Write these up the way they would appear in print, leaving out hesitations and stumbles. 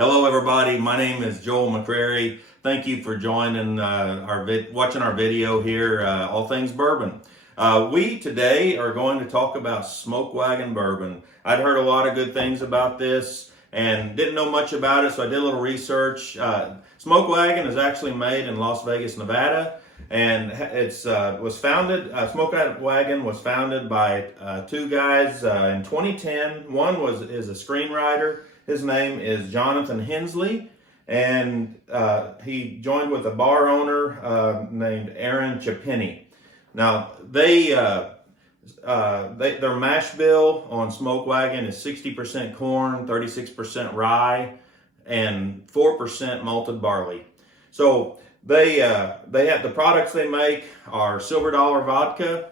Hello, everybody. My name is Joel McCrary. Thank you for joining watching our video here, All Things Bourbon. We today are going to talk about Smoke Wagon Bourbon. I'd heard a lot of good things about this and didn't know much about it, so I did a little research. Smoke Wagon is actually made in Las Vegas, Nevada, and Smoke Wagon was founded by two guys in 2010. One is a screenwriter. His name is Jonathan Hensley, and he joined with a bar owner named Aaron Chapini. Now, their mash bill on Smoke Wagon is 60% corn, 36% rye, and 4% malted barley. So they have the products they make are Silver Dollar vodka,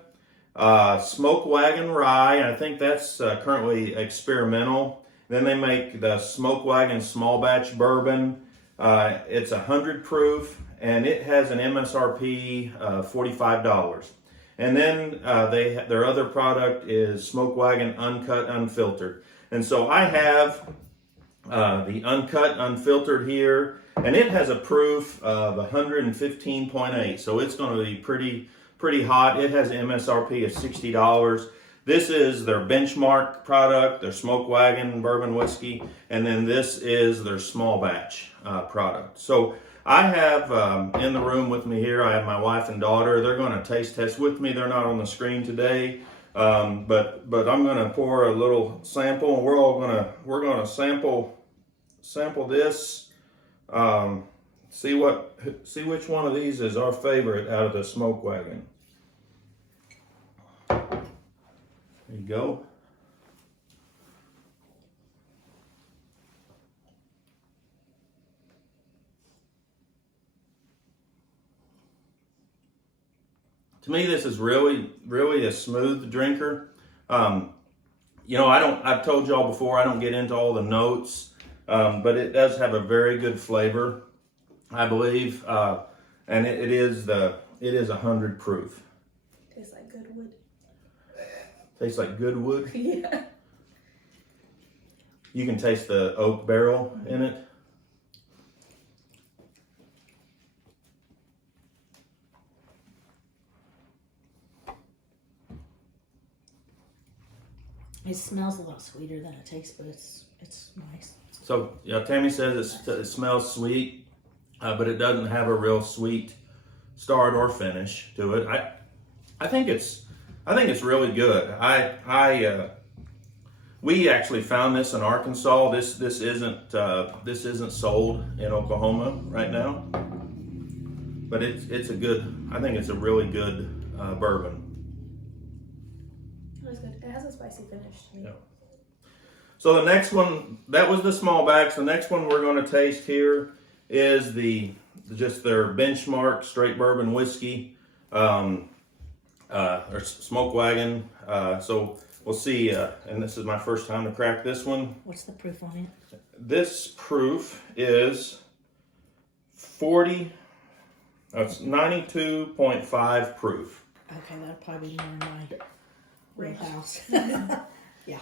Smoke Wagon rye, and I think that's currently experimental. Then they make the Smoke Wagon small batch bourbon. It's 100 proof, and it has an MSRP of $45. And then their other product is Smoke Wagon Uncut Unfiltered. And so I have the Uncut Unfiltered here, and it has a proof of 115.8. So it's going to be pretty hot. It has an MSRP of $60. This is their benchmark product, their Smoke Wagon bourbon whiskey, and then this is their small batch product. So I have in the room with me here, I have my wife and daughter. They're going to taste test with me. They're not on the screen today, but I'm going to pour a little sample, and we're going to sample this. See which one of these is our favorite out of the Smoke Wagon. There you go. To me, this is really a smooth drinker. I've told y'all before, I don't get into all the notes, but it does have a very good flavor, I believe, and it is 100 proof. Tastes like good wood. Tastes like good wood. Yeah. You can taste the oak barrel in it. It smells a lot sweeter than it tastes, but it's nice. So yeah, Tammy says it smells sweet, but it doesn't have a real sweet start or finish to it. I think it's really good. We actually found this in Arkansas. This isn't sold in Oklahoma right now, but it's a good. I think it's a really good bourbon. That's good. It has a spicy finish to me. Yeah. So the next one, that was the small batch. The next one we're going to taste here is just their benchmark straight bourbon whiskey. Or Smoke Wagon. So we'll see, and this is my first time to crack this one. What's the proof on it? This proof is 92.5 proof. Okay, that'll probably be more in my wheelhouse. Yeah.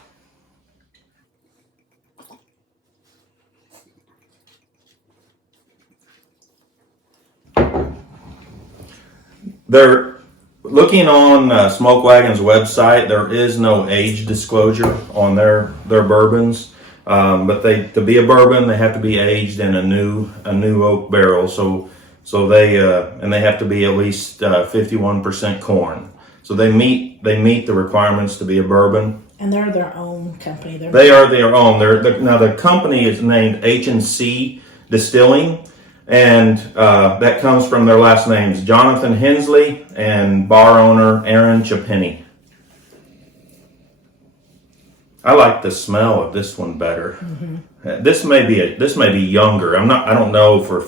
Looking on Smoke Wagon's website, there is no age disclosure on their bourbons, but to be a bourbon, they have to be aged in a new oak barrel. So they have to be at least 51% corn. So they meet the requirements to be a bourbon. And they're their own company. They are their own. Now the company is named H&C Distilling. And that comes from their last names, Jonathan Hensley and bar owner Aaron Chapini. I like the smell of this one better. Mm-hmm. This may be younger. I don't know for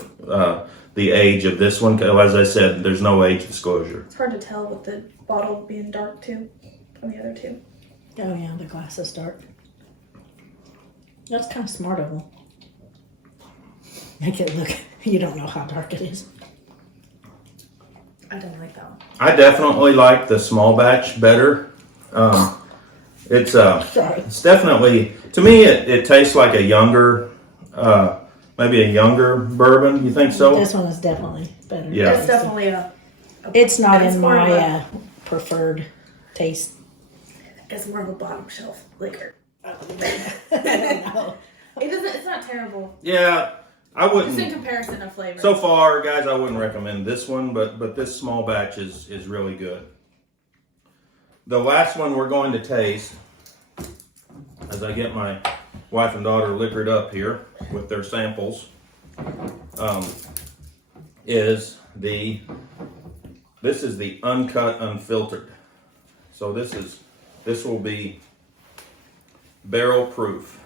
the age of this one. As I said, there's no age disclosure. It's hard to tell with the bottle being dark too, from the other two. Oh yeah, the glass is dark. That's kind of smart of them. Make it look. You don't know how dark it is. I don't like that one. I definitely like the small batch better. It's definitely, to me, it tastes like a younger maybe a younger bourbon. You think so? This one is definitely better. Yeah. It's definitely It's not in more of my a- preferred taste. It's more of a bottom shelf liquor. I don't know. It's not terrible. Yeah, I Just in wouldn't. comparison of flavor. So far, guys, I wouldn't recommend this one, but this small batch is really good. The last one we're going to taste, as I get my wife and daughter liquored up here with their samples, is this is the Uncut Unfiltered. So this will be barrel proof.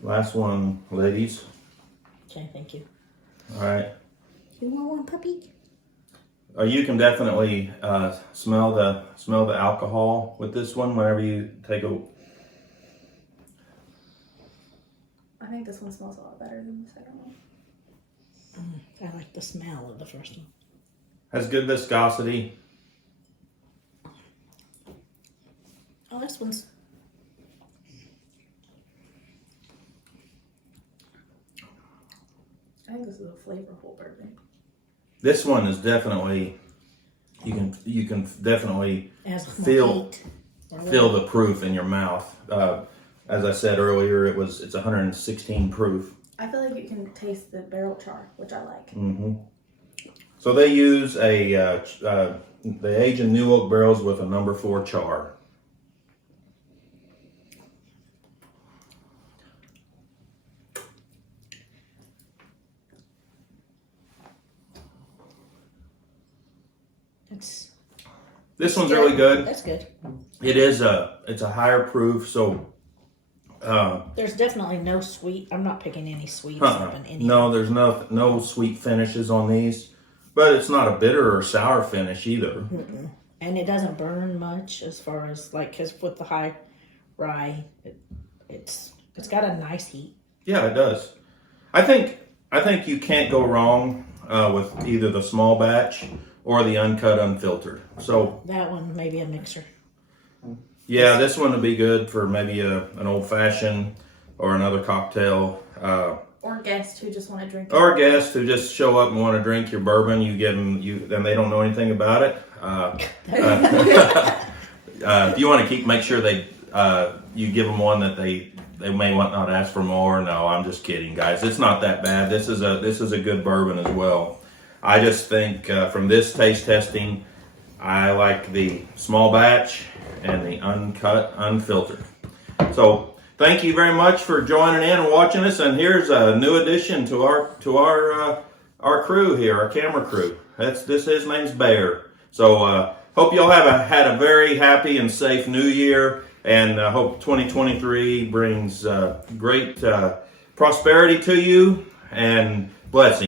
Last one, ladies. Okay, thank you. All right. You want one, puppy? You can definitely smell the alcohol with this one whenever you take a. I think this one smells a lot better than the second one. I like the smell of the first one. Has good viscosity. Oh, this one's. I think this is a flavorful bourbon. This one is definitely. You can definitely It has feel the proof in your mouth. As I said earlier, it's 116 proof. I feel like you can taste the barrel char, which I like. Mm-hmm. So they use they age in new oak barrels with a number 4 char. This one's really good. That's good. It's a higher proof, so There's definitely no sweet. I'm not picking any sweets up in any. no, there's no sweet finishes on these, but it's not a bitter or sour finish either. Mm-mm. And it doesn't burn much as far as because with the high rye, it's got a nice heat. Yeah, it does. I think you can't go wrong with either the small batch or the Uncut Unfiltered. So That one maybe a mixer. yeah, this one would be good for maybe an old fashioned or another cocktail. Or guests who just want to drink. Or guests who just show up and want to drink your bourbon, you give them then they don't know anything about it. If you want to make sure you give them one that they may not ask for more. No, I'm just kidding, guys. It's not that bad. This is a good bourbon as well. I just think from this taste testing, I like the small batch and the Uncut Unfiltered. So thank you very much for joining in and watching us. And here's a new addition to our crew here, our camera crew. His name's Bear. So hope y'all had a very happy and safe New Year, and hope 2023 brings great prosperity to you and blessing.